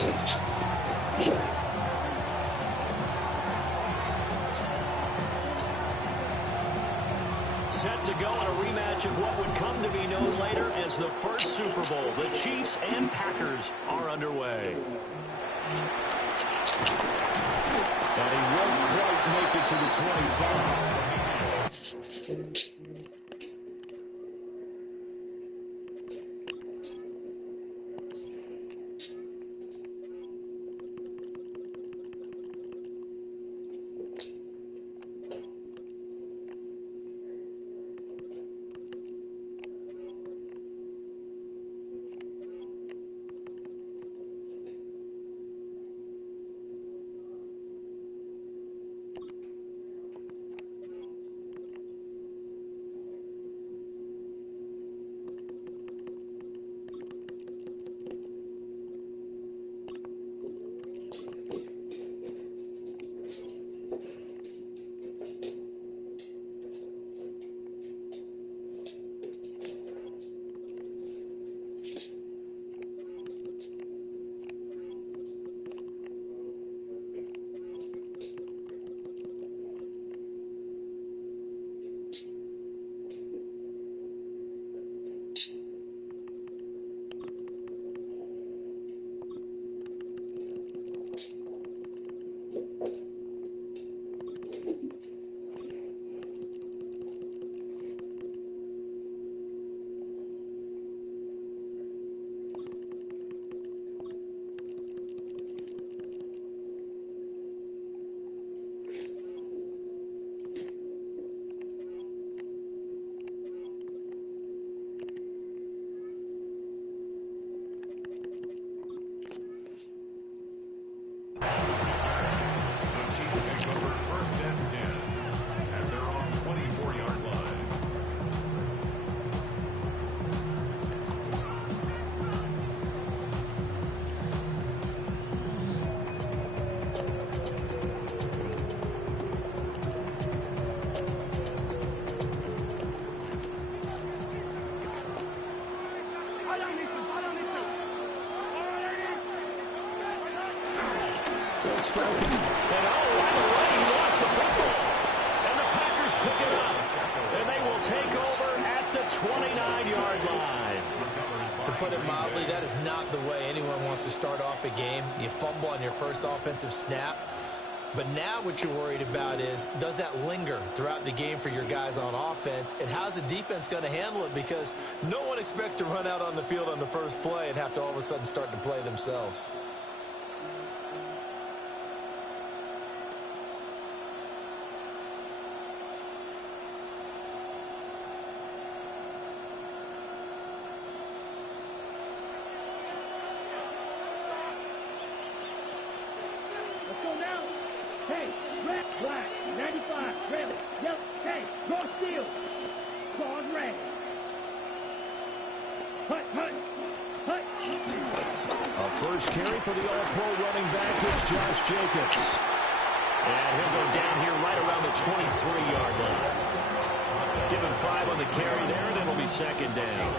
Set to go in a rematch of what would come to be known later as the first Super Bowl. The Chiefs and Packers are underway. And he won't quite make it to the 25. And right away, he lost the football. And the Packers pick it up. And they will take over at the 29-yard line. To put it mildly, that is not the way anyone wants to start off a game. You fumble on your first offensive snap. But now what you're worried about is, does that linger throughout the game for your guys on offense? And how's the defense going to handle it? Because no one expects to run out on the field on the first play and have to all of a sudden start to play themselves. Let's go now. Hey, red, black, 95, red, yellow, hey, go steal. Claws red. Hut, hut, hut. A first carry for the All-Pro running back is Josh Jacobs. And he'll go down here right around the 23-yard line. Give him 5 on the carry there, and it'll be second down.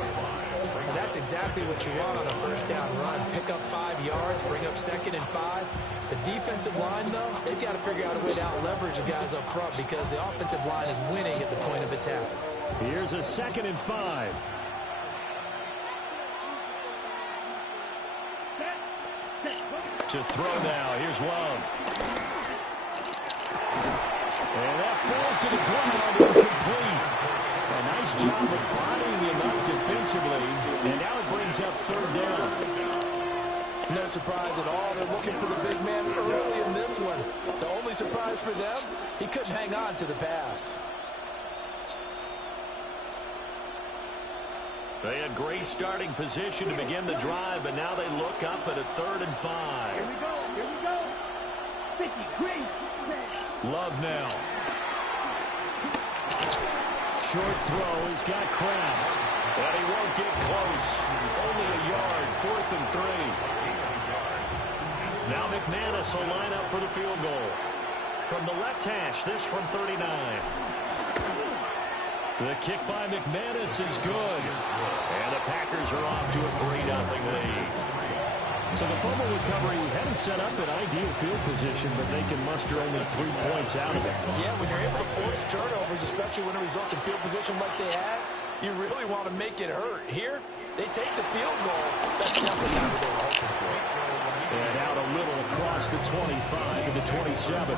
And that's exactly what you want on a first down run. Pick up 5 yards, bring up 2nd and 5. The defensive line, though, they've got to figure out a way to out-leverage the guys up front because the offensive line is winning at the point of attack. Here's a 2nd and 5. To throw now, here's Love. And that falls to the ground, incomplete. A nice job of bodying him up defensively, and now it brings up 3rd down. No surprise at all. They're looking for the big man early in this one. The only surprise for them, he couldn't hang on to the pass. They had great starting position to begin the drive, but now they look up at a 3rd and 5. Here we go, here we go. 50, green. Love now. Short throw, he's got Kraft. But he won't get close. Only a yard, 4th and 3. Now McManus will line up for the field goal. From the left hash, this from 39. The kick by McManus is good. And the Packers are off to a 3-0 lead. So the fumble recovery had him set up in ideal field position, but they can muster only 3 points out of it. Yeah, when you're able to force turnovers, especially when it results in field position like they had, you really want to make it hurt. Here, they take the field goal. That's definitely not what they were hoping for. And out a little across the 25 to the 27.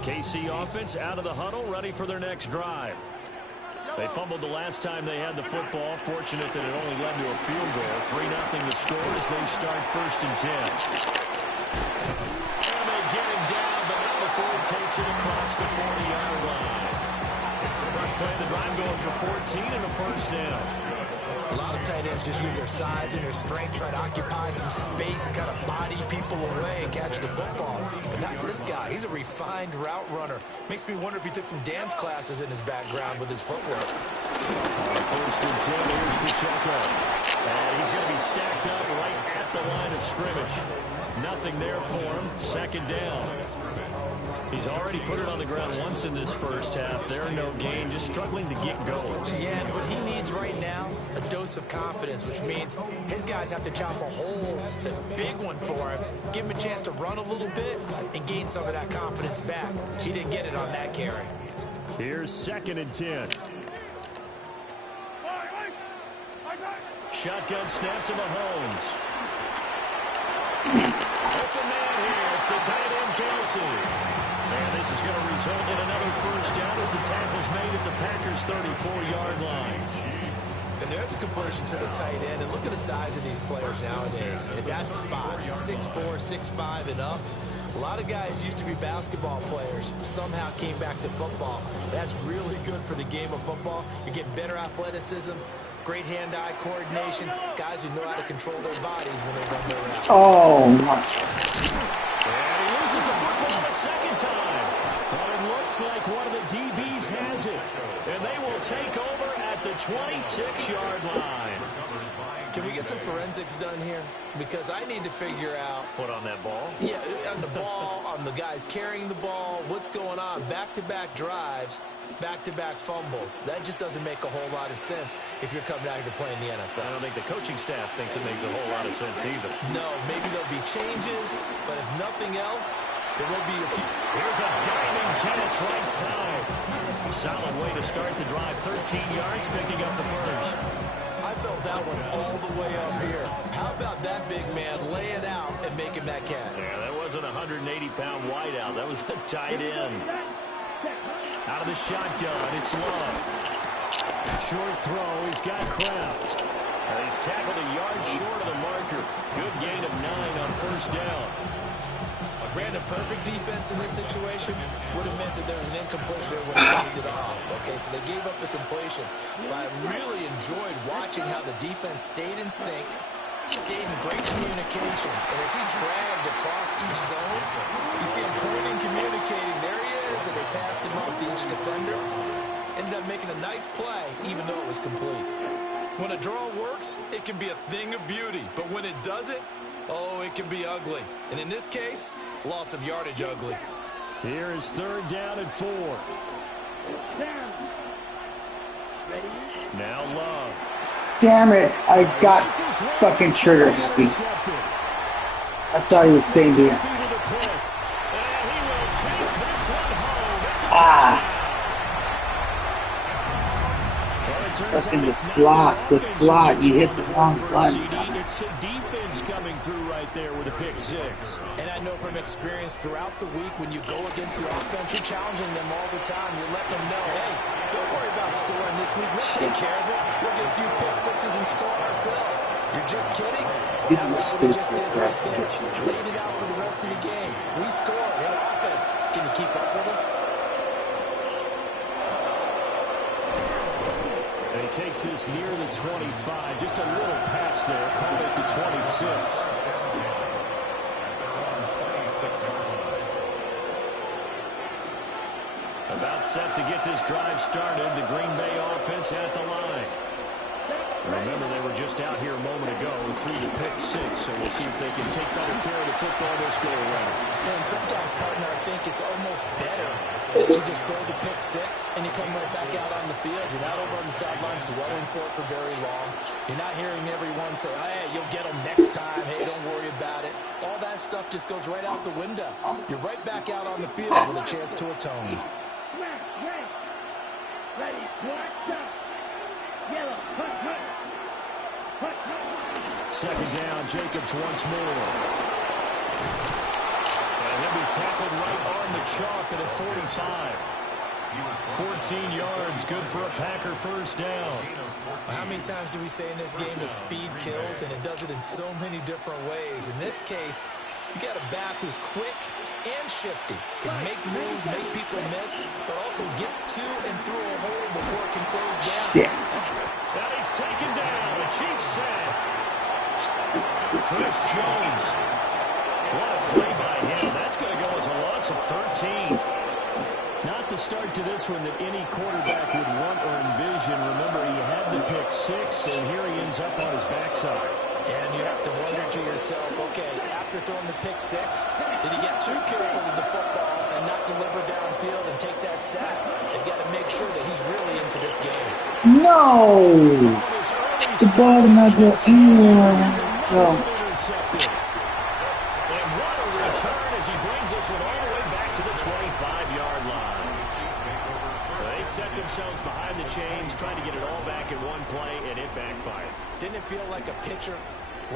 KC offense out of the huddle, ready for their next drive. They fumbled the last time they had the football. Fortunate that it only led to a field goal. 3-0 the score as they start 1st and 10. And they get him down, but now the Ford takes it across the 40-yard line. It's the first play of the drive, going for 14 and a first down. A lot of tight ends just use their size and their strength, try to occupy some space and kind of body people away and catch the football. But not this guy. He's a refined route runner. Makes me wonder if he took some dance classes in his background with his footwork. On 1st and 10, here's Pacheco. And he's going to be stacked up right at the line of scrimmage. Nothing there for him. 2nd down. He's already put it on the ground once in this first half. There, no gain, just struggling to get going. Yeah, and what he needs right now, a dose of confidence, which means his guys have to chop a hole, a big one for him, give him a chance to run a little bit and gain some of that confidence back. He didn't get it on that carry. Here's 2nd and 10. Shotgun snap to Mahomes. It's a man here. It's the tight end, Kelsey. And this is going to result in another first down as the tackle's made at the Packers' 34-yard line. And there's a conversion to the tight end. And look at the size of these players nowadays. In that spot, 6'4", 6'5", and up. A lot of guys used to be basketball players, somehow came back to football. That's really good for the game of football. You're getting better athleticism, great hand-eye coordination, guys who know how to control their bodies when they run their routes. Oh, my. And he loses the football a second time. But it looks like one of the DBs has it. And they will take over at the 26-yard line. Can we get some forensics done here? Because I need to figure out... What on that ball? Yeah, on the ball, on the guys carrying the ball, what's going on? Back-to-back drives, back-to-back fumbles. That just doesn't make a whole lot of sense if you're coming out here to play in the NFL. I don't think the coaching staff thinks it makes a whole lot of sense either. No, maybe there'll be changes, but if nothing else, there will be a few... Here's a diving catch right side. Solid way to start the drive. 13 yards, picking up the first. I felt that one all the way up here. How about that big man laying out and making that catch? Yeah, that wasn't a 180-pound wideout. That was a tight end. Out of the shotgun, it's Love. Short throw, he's got Kraft. He's tackled a yard short of the marker. Good gain of 9 on first down. Ran a perfect defense in this situation would have meant that there was an incompletion that would have knocked it off. Okay, so they gave up the completion. But I really enjoyed watching how the defense stayed in sync, stayed in great communication. And as he dragged across each zone, you see him pointing, communicating. There he is, and they passed him off to each defender. Ended up making a nice play, even though it was complete. When a draw works, it can be a thing of beauty. But when it doesn't, oh, it can be ugly. And in this case, loss of yardage ugly. Here is 3rd down and 4. Now Love. Damn it. I got fucking trigger happy. I thought he was staying there. Ah. That's in the slot. The slot. You hit the wrong button. It's the defense coming through right there with a pick 6. And I know from experience throughout the week, when you go against the offense, you're challenging them all the time. You're letting them know, hey, don't worry about scoring this week. We'll take care of it. We'll get a few pick 6s and score ourselves. You're just kidding? Speed mistakes like that will get you in trouble. Laid it out for the rest of the game. We scored. Hey, offense, can you keep up with us? And he takes this near the 25. Just a little pass there. Call it the 26. About set to get this drive started. The Green Bay offense at the line. Remember, they were just out here a moment ago with 3 to pick 6, so we'll see if they can take better care of the football this go around. And sometimes, partner, I think it's almost better that you just throw the pick 6 and you come right back out on the field. You're not over on the sidelines dwelling for it for very long. You're not hearing everyone say, hey, you'll get them next time. Hey, don't worry about it. All that stuff just goes right out the window. You're right back out on the field with a chance to atone. Ready, black shot. Yellow, hut, hut. Hut, hut. Second down, Jacobs once more. And he'll be tackled right on the chalk at a 45. 14 yards, good for a Packer first down. How many times do we say in this game that speed kills, and it does it in so many different ways? In this case, you got a back who's quick and shifty, can make moves, make people miss, but also gets to and through a hole before it can close down. And he's taken down. The Chiefs sack. Chris Jones. What a play by him. That's going to go as a loss of 13. Not the start to this one that any quarterback would want or envision. Remember, he had the pick 6, and here he ends up on his backside. And you have to wonder to yourself, okay, after throwing the pick 6, did he get too careful with the football and not deliver downfield and take that sack? They've got to make sure that he's really into this game. No! The ball did not go anywhere. No. And what a return as he brings this one all the way back to the 25-yard line. They set themselves behind the chains, trying to get it all back in one play, and it backfired. Didn't it feel like a pitcher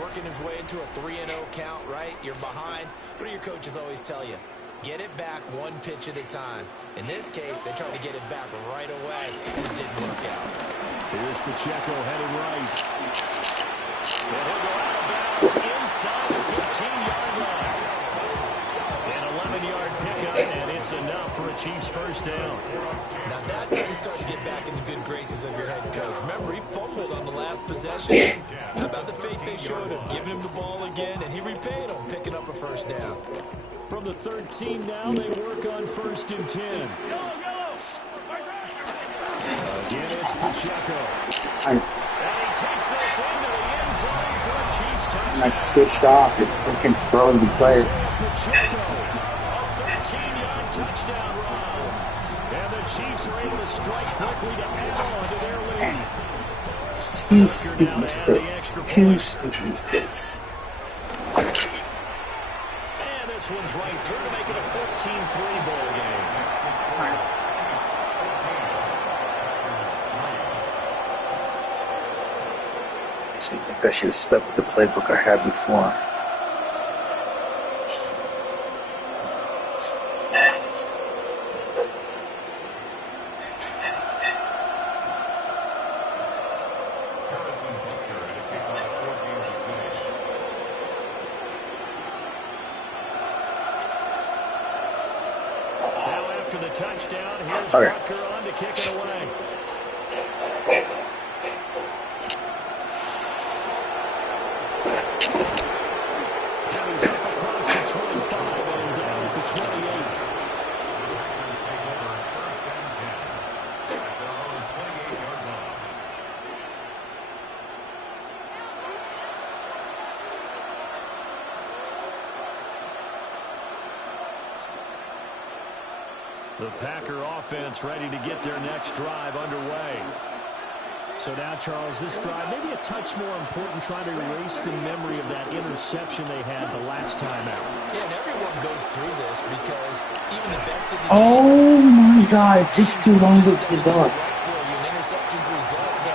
working his way into a 3-0 count, right? You're behind. What do your coaches always tell you? Get it back one pitch at a time. In this case, they tried to get it back right away, and it didn't work out. Here's Pacheco headed right. And he'll go out of bounds inside the 15-yard line. An 11-yard pickup, and it's enough for a Chiefs first down. Now that's how you start to get back in the good graces of your head coach. Remember, he fumbled on the last possession. How about the faith they showed him, giving him the ball again, and he repaid him, picking up a first down. From the 13 now, they work on 1st and 10. Again, it's Pacheco. And he takes this into the end zone for a Chiefs touchdown. And I switched off. It can froze the player. Pacheco, a 13-yard touchdown run. And the Chiefs are able to strike quickly to add on to their lead. Two stupid mistakes. Two stupid mistakes. And this one's right through to make it a 14-3 ball game. I think I should have stuck with the playbook I had before. Now after the touchdown, here's Okay. Walker on to kick it away. He's up across the 25 and down at the 28. The Packer offense ready to get their next drive underway. So now, Charles, this drive, maybe a touch more important, trying to erase the memory of that interception they had the last time out. Yeah, and everyone goes through this because even the best of the Oh my God, it takes too long to develop. interceptions result. So,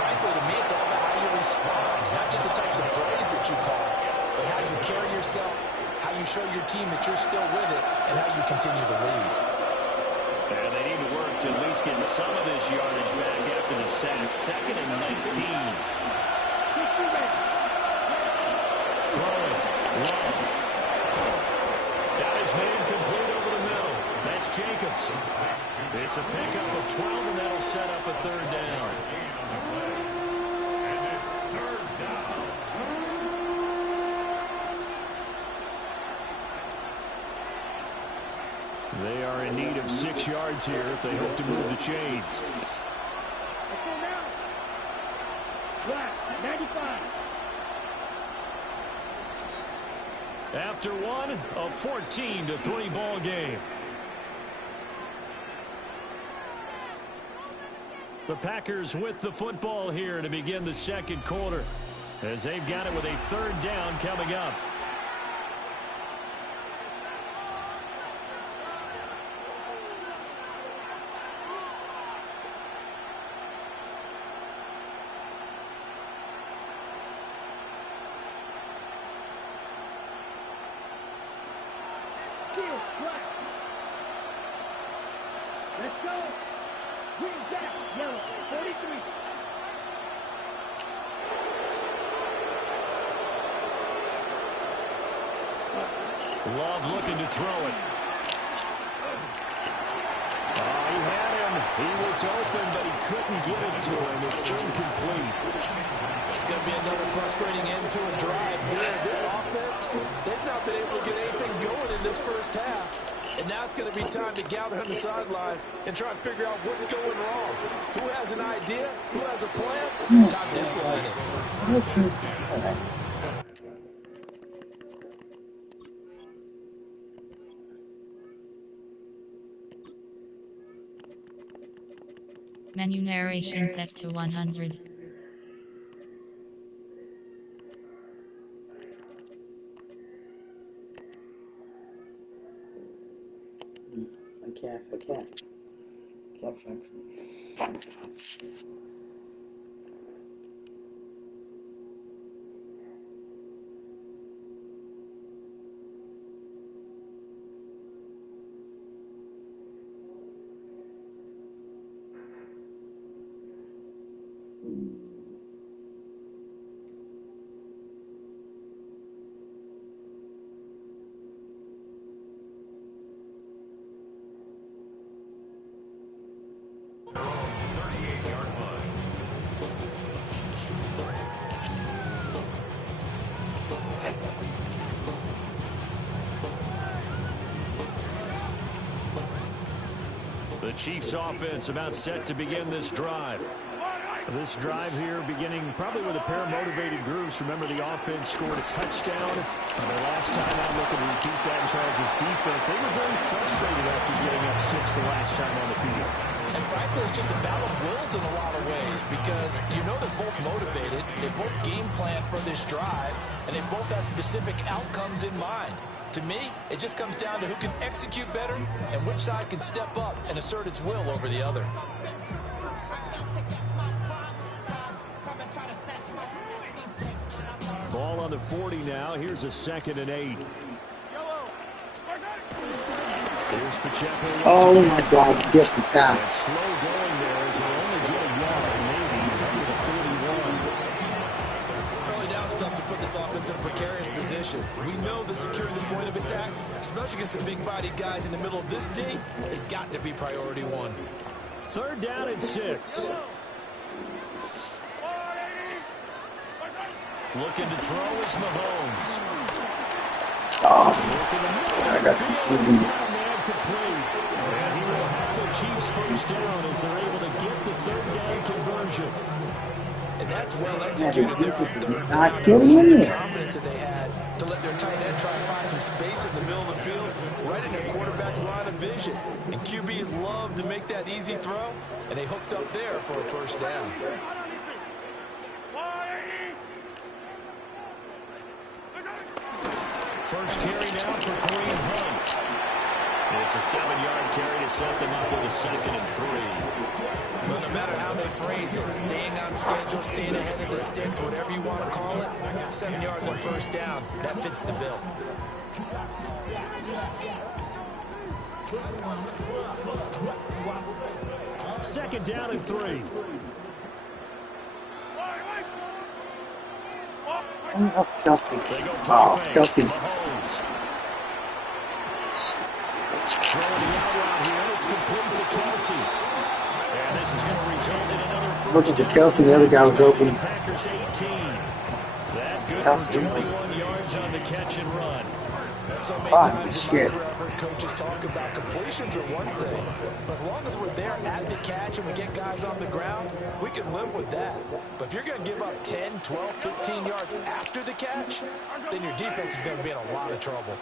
frankly, to me, it's all about how you respond. Not just the types of plays that you call, but how you carry yourself, how you show your team that you're still with it, and how you continue to lead. And they need to work to at least get some of this yardage back after the sack. 2nd and 19. Throwing. Long. That is made complete over the middle. That's Jacobs. It's a pickup of 12, and that'll set up a 3rd down. And it's 3rd down. They are in need of 6 yards here if they hope to move the chains. After one, a 14-3 ball game. The Packers with the football here to begin the second quarter, as they've got it with a third down coming up. Let's go. Green jack, yellow, 43. Love looking to throw it. Oh, he had him. He was open, but he couldn't get it to him. It's incomplete. It's going to be another frustrating end to a drive here. This offense, they've not been able to get anything going in this first half. And now it's going to be time to gather on the sidelines and try and figure out what's going wrong. Who has an idea? Who has a plan? Time to implement it. Menu narration set to 100. I can't. Can't fix it. The Chiefs offense about set to begin this drive. This drive here beginning probably with a pair of motivated groups. Remember, the offense scored a touchdown. The last time out, looking to repeat that in Charles' defense. They were very frustrated after getting up 6 the last time on the field. And frankly, it's just a battle of wills in a lot of ways, because you know they're both motivated, they both game plan for this drive, and they both have specific outcomes in mind. To me, it just comes down to who can execute better and which side can step up and assert its will over the other. Ball on the 40 now. Here's a 2nd and 8. Here's Pacheco. Oh my God! Yes, the pass. Slow going there as he'll only get a yard, maybe up to the 41. Early down stuff to put this offense in a precarious position. We know the securing the point of attack, especially against the big-bodied guys in the middle of this D, has got to be priority one. 3rd down and 6. Looking to throw is Mahomes. Oh, I got confused. And he will have the Chiefs first down as they're able to get the 3rd down conversion. And that's well Yeah, executed. the defense is not getting in there. Confidence that they had to let their tight end try and find some space in the middle of the field, right in their quarterback's line of vision. And QBs love to make that easy throw, and they hooked up there for a first down. First carry now for Kareem Hunt. It's a 7-yard carry to set them up with a 2nd and 3. But no matter how they phrase it, staying on schedule, staying ahead of the sticks, whatever you want to call it, 7 yards on first down, that fits the bill. Second down and 3. That's Kelsey. Oh, Kelsey. Jesus Christ. Throwing the out route here, and it's complete to Kelsey. And this is going to result in another first Looking for down. Kelsey, the other guy was open. Packers 18. That good Kelsey for was. 21 yards on the catch and run. So many Fuck times in shit. my career, I've heard coaches talk about completions are one thing. But as long as we're there at the catch and we get guys on the ground, we can live with that. But if you're going to give up 10, 12, 15 yards after the catch, then your defense is going to be in a lot of trouble.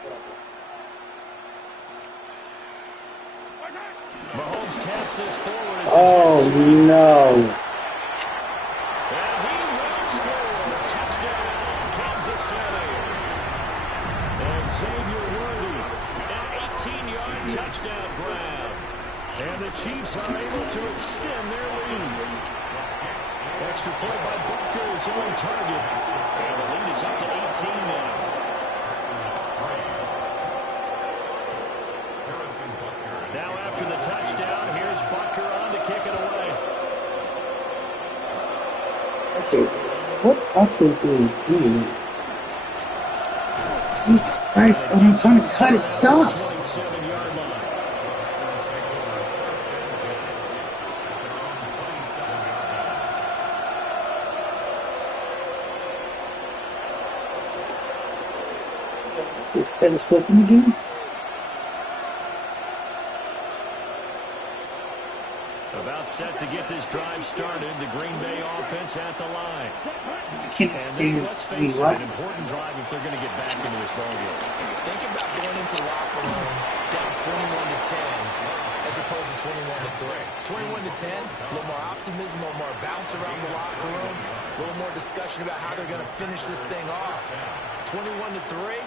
Mahomes taps this forward. Oh no. And he will score. Touchdown, Kansas City. And Xavier Worthy, an 18-yard touchdown grab. And the Chiefs are able to extend their lead. Extra point by Butker is on target. And the lead is up to 18 now. Now after the touchdown, here's Butker on to kick it away. Okay. What update did they do? Jesus Christ, when I'm trying to cut, it stops. 27-yard line. So it's Taylor Swift in the game? About set to get this drive started. The Green Bay offense at the line. I can't And stand this, let's this face it, what? an important drive if they're going to get back into this ballgame. Think about going into the locker room down 21-10 as opposed to 21-3. 21-10, a little more optimism, a little more bounce around the locker room, a little more discussion about how they're going to finish this thing off. 21-3,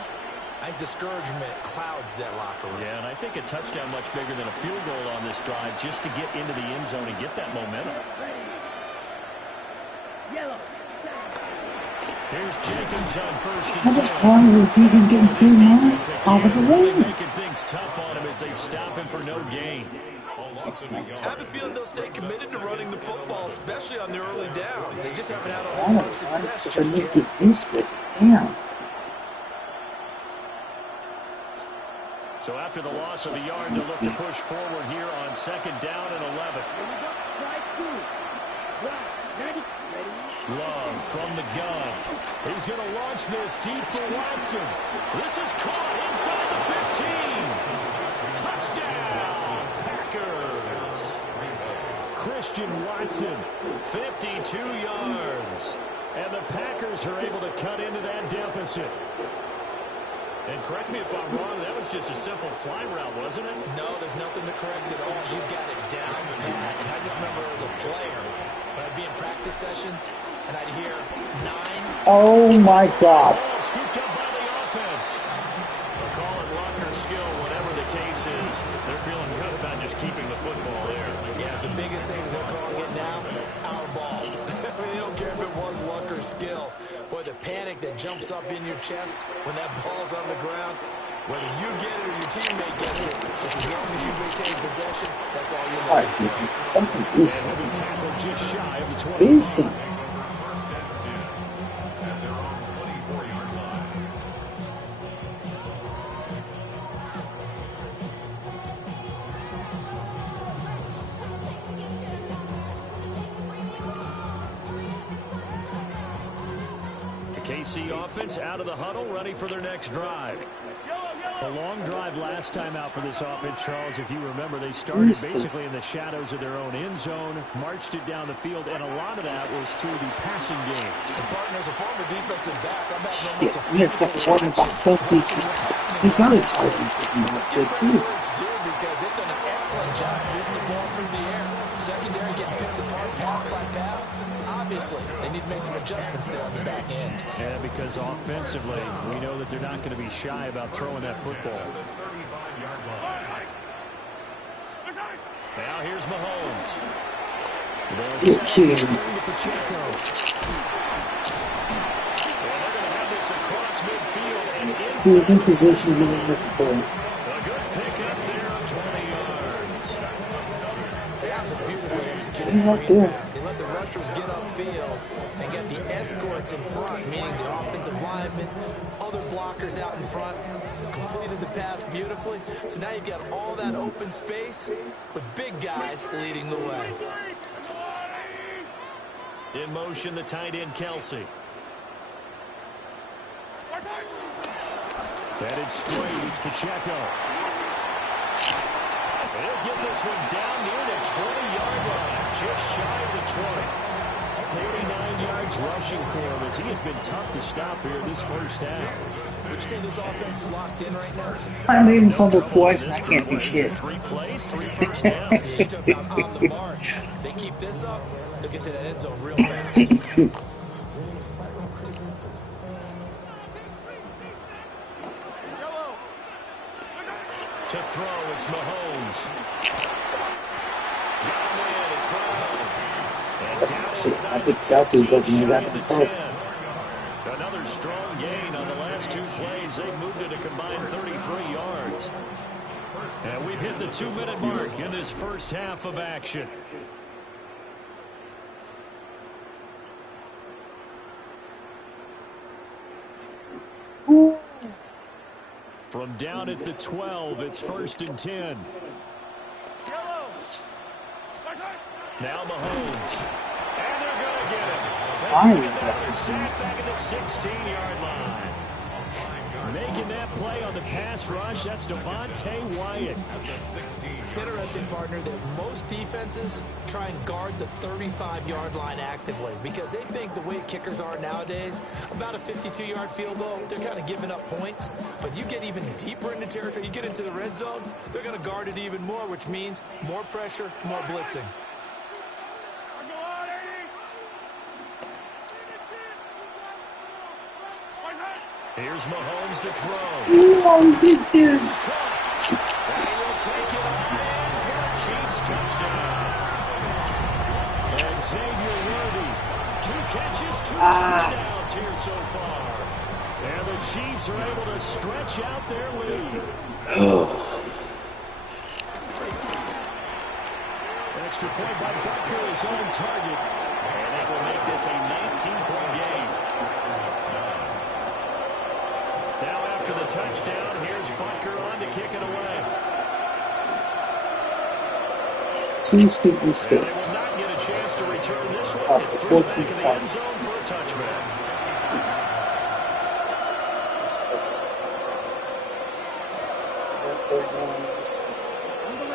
I think discouragement clouds that locker room. Yeah, and I think a touchdown much bigger than a field goal on this drive just to get into the end zone and get that momentum. Yellow. Here's Jenkins on first How and the 10. hell is this defense getting through my offensive Really line? making things tough on him as they stop him for no gain. I have a feeling they'll stay committed to running the football, especially on the early downs. They just haven't had a Oh whole lot my of God, success. I need to get used to it. Damn. So after the loss of a yard, they'll look to push forward here on second down and 11. Strike two. Right. Ready. Love from the gun. He's going to launch this deep for Watson. This is caught inside the 15. Touchdown, Packers. Christian Watson, 52 yards. And the Packers are able to cut into that deficit. And correct me if I'm wrong, that was just a simple fly route, wasn't it? No, there's nothing to correct at all. You got it down pat. And I just remember as a player, when I'd be in practice sessions, and I'd hear 9. Oh my God. Ball scooped up by the offense. They'll call it luck or skill, whatever the case is. They're feeling good about just keeping the football there. Yeah, the biggest thing that they're calling it now, our ball. I mean, they don't care if it was luck or skill. Boy, the panic that jumps up in your chest when that ball's on the ground, whether you get it or your teammate gets it, just as long as you retain possession, that's all you're Alright, looking for. defense. Fucking do something. Tackled just shy of the 20. Do something. KC offense out of the huddle, ready for their next drive. A long drive last time out for this offense, Charles. If you remember, they started basically in the shadows of their own end zone, marched it down the field, and a lot of that was through the passing game. And partner, as a former defensive back, I'm not Shit, we had fucking warning about Kelsey. These other Titans would be not good too. Because they've done an excellent job moving the ball through the air. Secondary getting picked apart pass by pass. Obviously, they need to make some adjustments there on the back end. Yeah, because offensively, we know that they're not going to be shy about throwing that football. Now here's Mahomes. You're kidding me. He was in position to win with the ball. A good pickup there of 20 yards. That was a beautifully executed He's right screen there. pass. They let the rushers get upfield and get the escorts in front, meaning the offensive linemen, other blockers out in front, completed the pass beautifully. So now you've got all that open space with big guys leading the way. In motion, the tight end, Kelsey. Headed straight, it's Pacheco. He'll get this one down near the 20-yard line, just shy of the 20. 49 yards rushing for him as he has been tough to stop here this first half. Would you say this offense is locked in right now? I made him fumble twice and I can't do shit. 3 plays, 3 first downs. He took out on the march. They keep this up, they'll get to that end zone real fast. To throw, it's Mahomes. Got him in, it's Mahomes. And down Shit, inside I think Kelsey was opening that the first. 10. Another strong gain on the last 2 plays. They moved it a combined 33 yards. And we've hit the 2-minute mark in this first half of action. From down at the 12, it's 1st and 10. Now Mahomes. And they're going to get him. Finally, that's the Sack back at the 16-yard line. Making that play on the pass rush, that's Devontae Wyatt. It's interesting, partner, that most defenses try and guard the 35-yard line actively because they think the way kickers are nowadays, about a 52-yard field goal, they're kind of giving up points. But you get even deeper into territory, you get into the red zone, they're going to guard it even more, which means more pressure, more blitzing. Here's Mahomes to throw. Oh, he did. This is caught. And he will take it on in for a Chiefs touchdown. And Xavier Worthy, 2 catches, 2 touchdowns here so far. And the Chiefs are able to stretch out their lead. Extra point by Butker is on target. And that will make this a 19-point game. Now after the touchdown, here's Butker on to kick it away. 2 stupid And they will mistakes. not get a chance to return this one. Lost It's to through 14 back in the end points. zone for a touchback.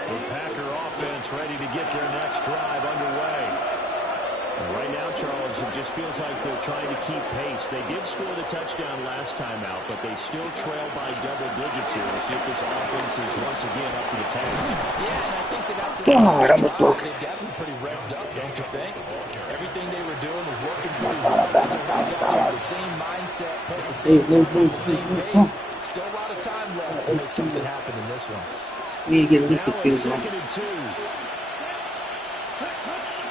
The Packer offense ready to get their next drive underway. And right now, Charles, it just feels like they're trying to keep pace. They did score the touchdown last time out, but they still trail by double digits here. We'll see if this offense is once again up to the task. Yeah, and I think that after God, I'm a broke. they've gotten pretty revved up, don't you think? Everything they were doing was working pretty well. The same mindset, put the same time, the same pace. Still a lot of time left to make something happen in this one. We need to get at least a Now field it's goal. 2nd and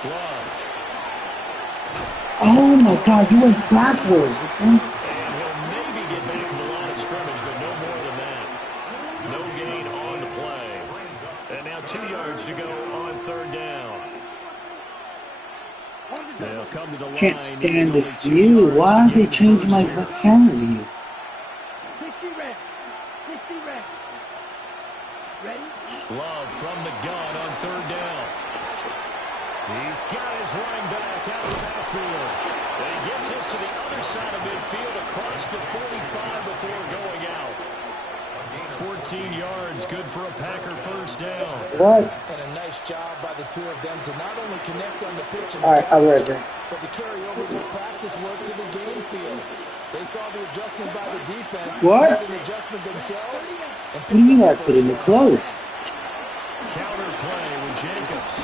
2. Glove. Oh my God, you went backwards. And he'll maybe get back to the line of scrimmage, but no more than that. No gain on the play. And now 2 yards to go on 3rd down. They'll come to the line. Can't stand needing this only 2 view. yards Why to did they get the change first my down. camera view? 60 red. 60 red. Ready? Love from the gun on 3rd down. He's got his running back out of the backfield. And he gets this to the other side of midfield across the 45 before going out. 14 yards, good for a Packer first down. What? And a nice job by the two of them to not only connect on the pitch and Alright, I'll read that. but to carry over their practice work to the game field. They saw the adjustment by the defense. What? Made an adjustment themselves. What do you mean I put in the clothes? Counter play with Jacobs.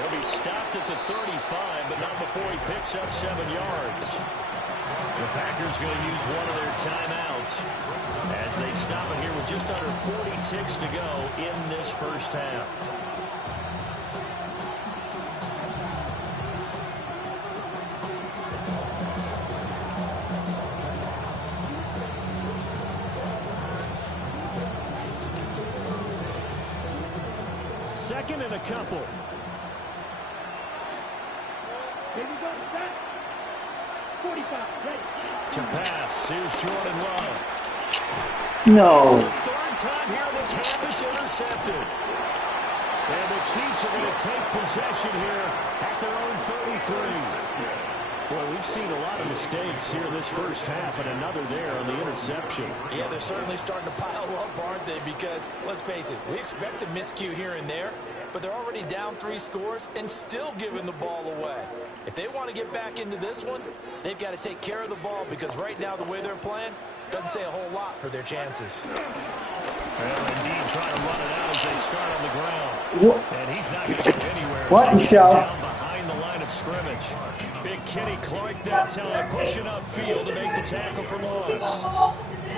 He'll be stopped at the 35, but not before he picks up 7 yards. The Packers going to use one of their timeouts as they stop it here with just under 40 ticks to go in this first half. Second and a couple. Here we go. Set. 45. Ready. To pass. Here's Jordan Love. No. Third time here this half is intercepted. And the Chiefs are going to take possession here at their own 33. Well, we've seen a lot of mistakes here in this first half, and another there on the interception. Yeah, they're certainly starting to pile up, aren't they? Because, let's face it, we expect a miscue here and there, but they're already down 3 scores and still giving the ball away. If they want to get back into this one, they've got to take care of the ball, because right now the way they're playing doesn't say a whole lot for their chances. Well, indeed, trying to run it out as they start on the ground. What? And he's not going to go anywhere. What, Michelle? Down behind the line of scrimmage. Big Kenny Clark that time, pushing upfield to make the tackle for loss.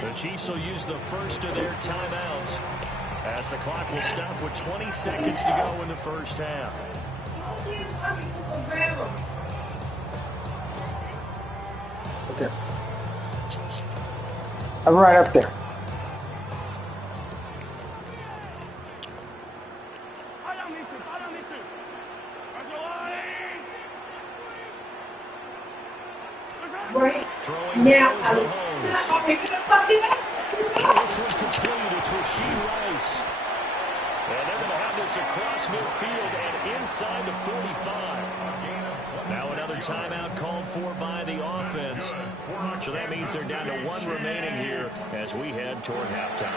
The Chiefs will use the first of their timeouts as the clock will stop with 20 seconds to go in the first half. Okay. I'm right up there. Right Throwing now, goes I would Mahomes. snap off into the fucking This one's complete. It's Rasheed Rice. And they're going to have this across midfield and inside the 45. Now another timeout called for by the offense. So that means they're down to 1 remaining here as we head toward halftime.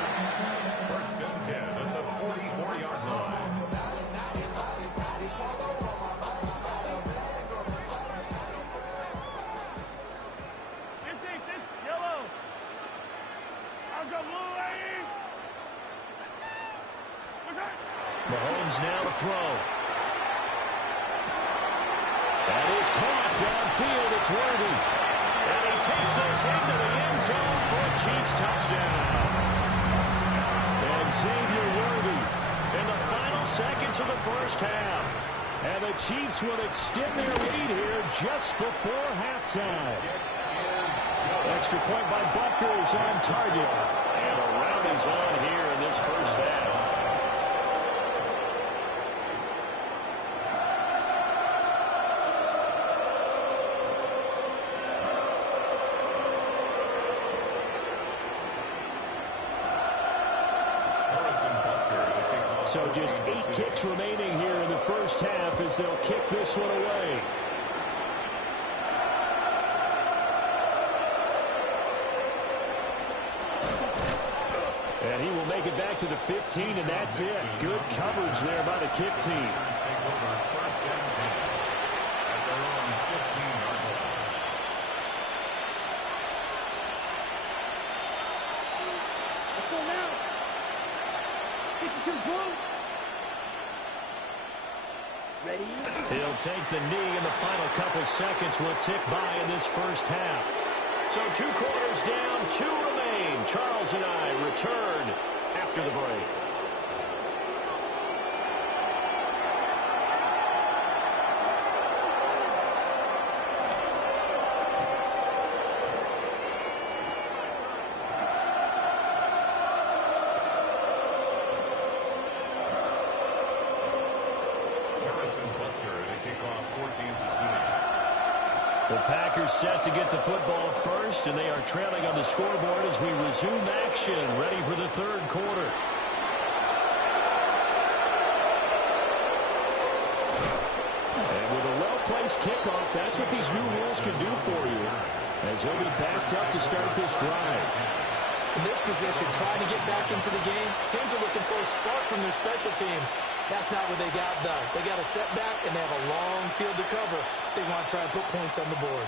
First and 10 at the 44-yard line. Mahomes now to throw. That is caught downfield. It's Worthy. And he takes this into the end zone for a Chiefs touchdown. And Xavier Worthy in the final seconds of the first half. And the Chiefs will extend their lead here just before halftime. Extra point by Butker is on target. And a round is on here in this first half. So just 8 ticks remaining here in the first half as they'll kick this one away. And he will make it back to the 15, and that's it. Good coverage there by the kick team. Ready? He'll take the knee, and the final couple seconds will tick by in this first half. So 2 quarters down, 2 remain. Charles and I return after the break. The Packers set to get the football first, and they are trailing on the scoreboard as we resume action, ready for the third quarter. And with a well-placed kickoff, that's what these new rules can do for you, as he'll be backed up to start this drive. In this position, trying to get back into the game, teams are looking for a spark from their special teams. That's not what they got, though. They got a setback, and they have a long field to cover if they want to try and put points on the board.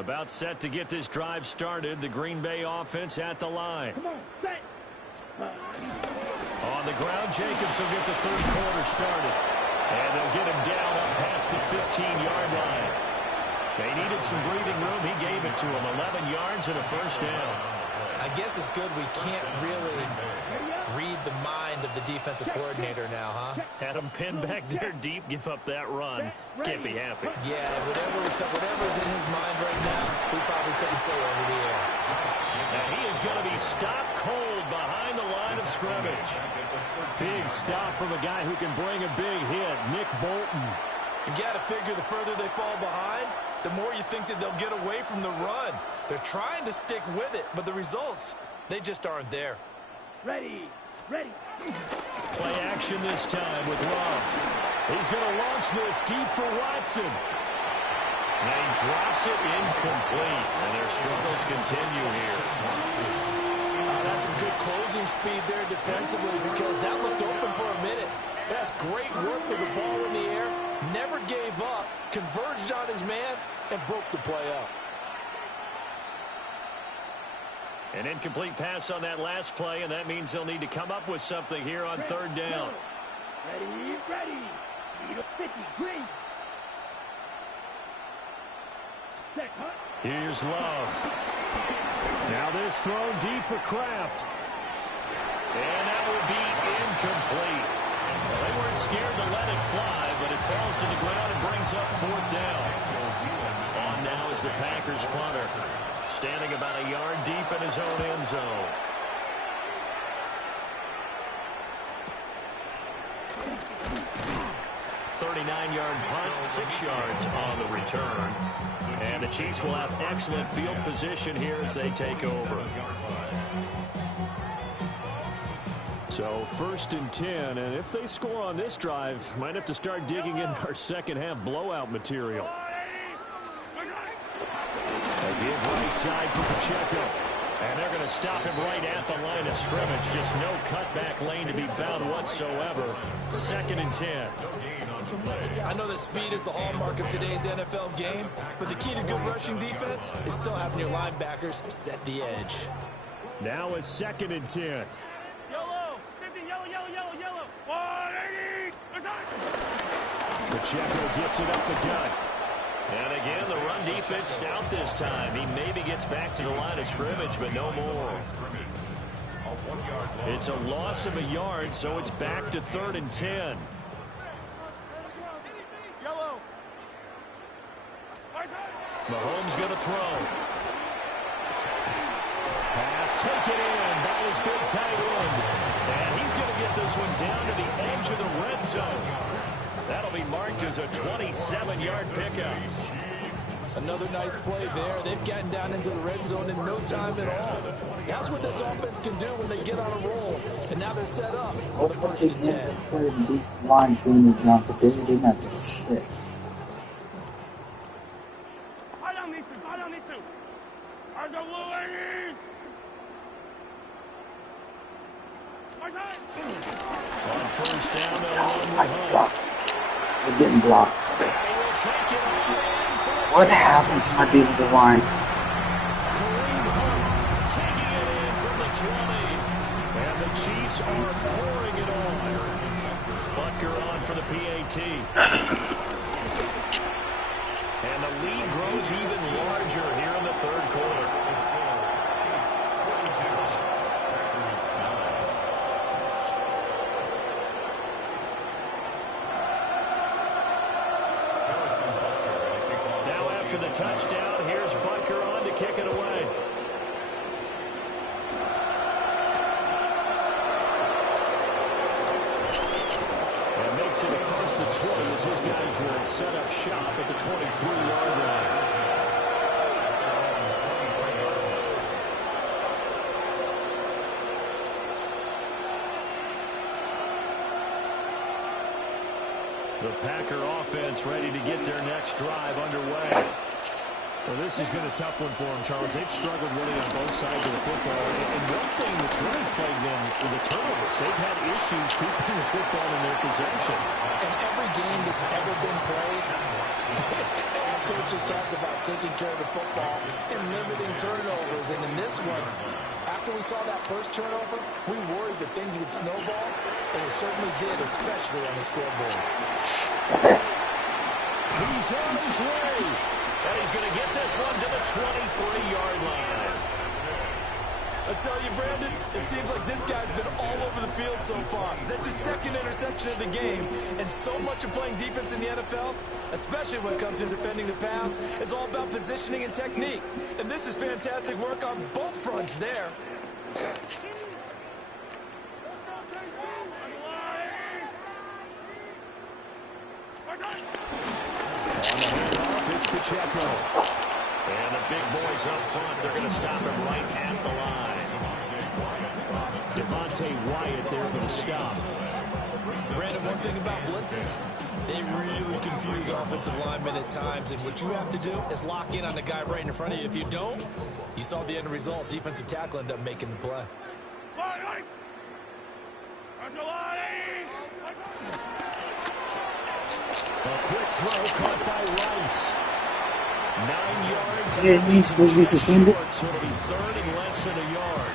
About set to get this drive started. The Green Bay offense at the line. Come on, set. On the ground, Jacobs will get the third quarter started. And they'll get him down up past the 15-yard line. They needed some breathing room. He gave it to them. 11 yards and a first down. I guess it's good we can't really read the mind of the defensive coordinator now, huh? Had him pinned back there deep, give up that run. Can't be happy. Yeah, whatever's in his mind right now, we probably couldn't say over the air. And he is going to be stopped cold behind the line of scrimmage. Big stop from a guy who can bring a big hit, Nick Bolton. You got to figure the further they fall behind, the more you think that they'll get away from the run. They're trying to stick with it, but the results, they just aren't there. Ready. Play action this time with Love. He's going to launch this deep for Watson. And he drops it incomplete. And their struggles continue here. That's some good closing speed there defensively because that looked open for a minute. That's great work with the ball in the air. Never gave up, converged on his man, and broke the play up. An incomplete pass on that last play, and that means they'll need to come up with something here on third down. Ready. Need a 50, green. Set, huh? Here's Love. Now this throw deep for Kraft. And that will be incomplete. Well, they weren't scared to let it fly, but it falls to the ground and brings up fourth down. On now is the Packers punter, standing about a yard deep in his own end zone. .39-yard punt, 6 yards on the return. And the Chiefs will have excellent field position here as they take over. So 1st and 10, and if they score on this drive, might have to start digging in our second half blowout material. A give right side for Pacheco. And they're going to stop him right at the line of scrimmage. Just no cutback lane to be found whatsoever. 2nd and 10. I know that speed is the hallmark of today's NFL game, but the key to good rushing defense is still having your linebackers set the edge. Now a 2nd and 10. Yellow. 50, yellow. 180. Pacheco gets it up the gut. And again, the run defense stout this time. He maybe gets back to the line of scrimmage, but no more. It's a loss of a yard, so it's back to 3rd and 10. Mahomes going to throw. Pass taken in by his big tight end. And he's going to get this one down to the edge of the red zone. That'll be marked as a 27-yard pickup. Another nice play there. They've gotten down into the red zone in no time at all. That's what this offense can do when they get on a roll. And now they're set up for the 1st and 10. Played the decent line doing the job today. They did not do shit. Fire on these two. Are the Louis? On 1st down, they'll run with Hunt. We're getting blocked. What happened to my defensive line? Kareem Hunt taking it in from the 20. And the Chiefs are pouring it on. Butker on for the PAT. And the lead grows even larger here in the 3rd quarter. Now after the touchdown, here's Butker on to kick it away. And makes it across the 20 as his guys will set up shop at the 23-yard line. The Packer offense ready to get their next drive underway. Well, this has been a tough one for them, Charles. They've struggled really on both sides of the football. And one thing that's really plagued them is the turnovers. They've had issues keeping the football in their possession. And every game that's ever been played, coaches talk about taking care of the football and limiting turnovers. And in this one, after we saw that first turnover, we worried that things would snowball, and it certainly did, especially on the scoreboard. He's on his way, and he's going to get this one to the 23-yard line. I tell you, Brandon, it seems like this guy's been all over the field so far. That's his second interception of the game, and so much of playing defense in the NFL, especially when it comes to defending the pass, is all about positioning and technique. And this is fantastic work on both fronts there. It's Pacheco. And the big boys up front, they're going to stop him right at the line. Devontae Wyatt there for the stop. Brandon, one thing about blitzes, they really confuse offensive linemen at times, and what you have to do is lock in on the guy right in front of you. If you don't, you saw the end result. Defensive tackle ended up making the play. A quick throw caught by Rice. 9 yards. Yeah, he's supposed to be suspended. So it'll be third and less than a yard.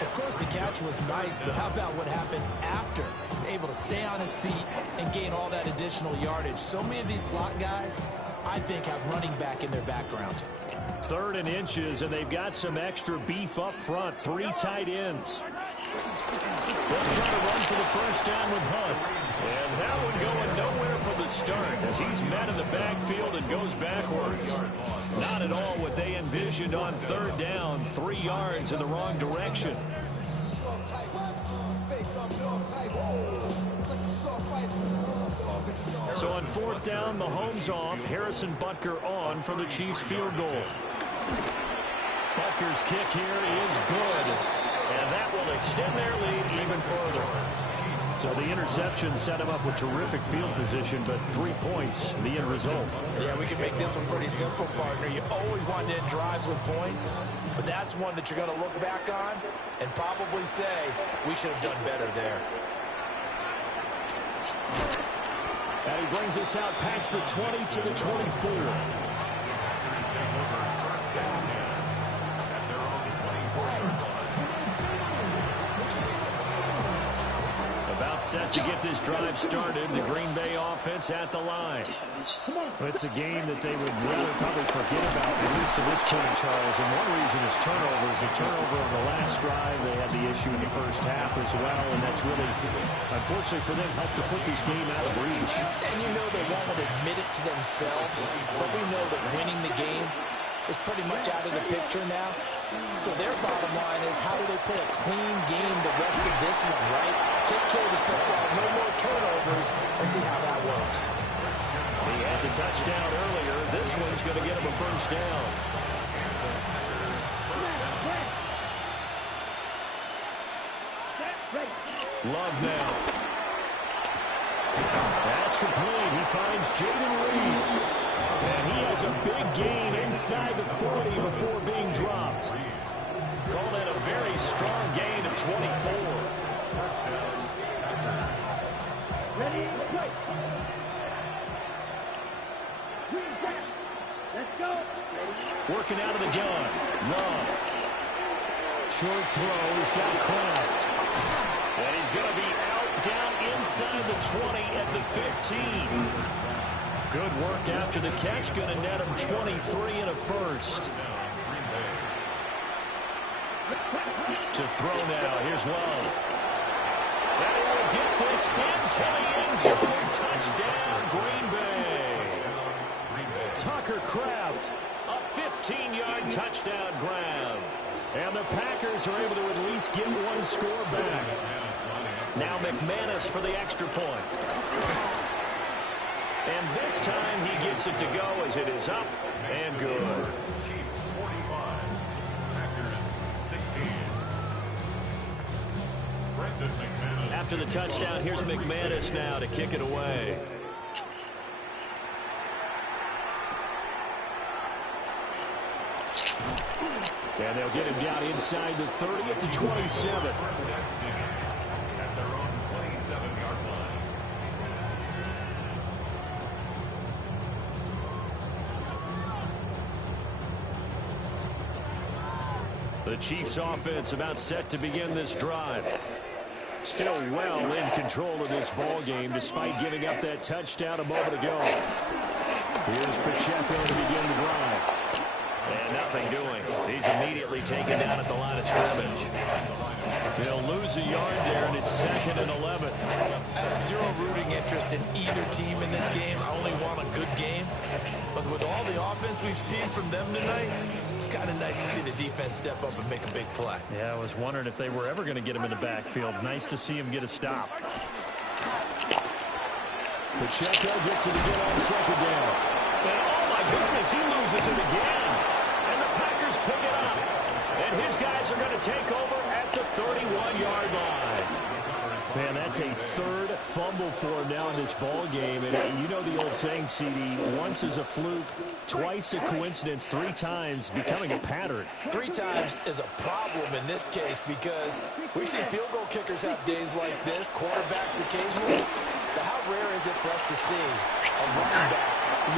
Of course, the catch was nice, but how about what happened after? Able to stay on his feet and gain all that additional yardage. So many of these slot guys, I think, have running back in their background. Third and inches, and they've got some extra beef up front. 3 tight ends. They'll try to run for the first down with Hunt. And that one going nowhere from the start as he's met in the backfield and goes backwards. Not at all what they envisioned on third down. 3 yards in the wrong direction. So on fourth down, Mahomes off. Harrison Butker on for the Chiefs field goal. Butker's kick here is good. And that will extend their lead even further. So the interception set him up with terrific field position, but 3 points, the end result. Yeah, we can make this one pretty simple, partner. You always want to end drives with points, but that's one that you're going to look back on and probably say, we should have done better there. And he brings us out past the 20 to the 24. About set to get this drive started. The Green Bay offense at the line. It's a game that they would rather probably forget about, at least to this point, Charles. And one reason is turnovers. A turnover on the last drive. They had the issue in the first half as well. And that's really, unfortunately for them, helped to put this game out of reach. And you know they won't admit it to themselves, but we know that winning the game is pretty much out of the picture now. So their bottom line is, how do they play a clean game the rest of this one, right? Take care of the football, no more turnovers, and see how that works. He had the touchdown earlier. This one's going to get him a first down. Love now. That's complete. He finds Jaden Reed. And he has a big gain inside the 40 before being dropped. Called it a very strong gain of 24. Ready, play. Let's go. Working out of the gun. Love. Short throw. He's got Kraft. And he's going to be out down inside the 20 at the 15. Good work after the catch. Going to net him 23 and a first. To throw now. Here's Love. And he will get this into the end zone. Touchdown, Green Bay. Tucker Kraft, a 15-yard touchdown grab. And the Packers are able to at least get one score back. Now McManus for the extra point. And this time he gets it to go as it is up and good. Chiefs 45, Packers 16. Brendan McManus. After the touchdown, here's McManus now to kick it away. And they'll get him down inside the 30 at the 27. At their own 27-yard line. The Chiefs offense about set to begin this drive. Still well in control of this ball game despite giving up that touchdown a moment ago. Here's Pacheco to begin the drive. And nothing doing. He's immediately taken down at the line of scrimmage. He'll lose a yard there, and it's 2nd and 11. I have zero rooting interest in either team in this game. I only want a good game. But with all the offense we've seen from them tonight, it's kind of nice to see the defense step up and make a big play. Yeah, I was wondering if they were ever going to get him in the backfield. Nice to see him get a stop. Pacheco gets it again on 2nd down. And oh my goodness, he loses it again. And the Packers pick it up. And his guys are going to take over at the 31-yard line. Man, that's a 3rd fumble for him now in this ball game. And you know the old saying, CD, once is a fluke, twice a coincidence, 3 times becoming a pattern. 3 times is a problem in this case because we've seen field goal kickers have days like this, quarterbacks occasionally. But how rare is it for us to see a running back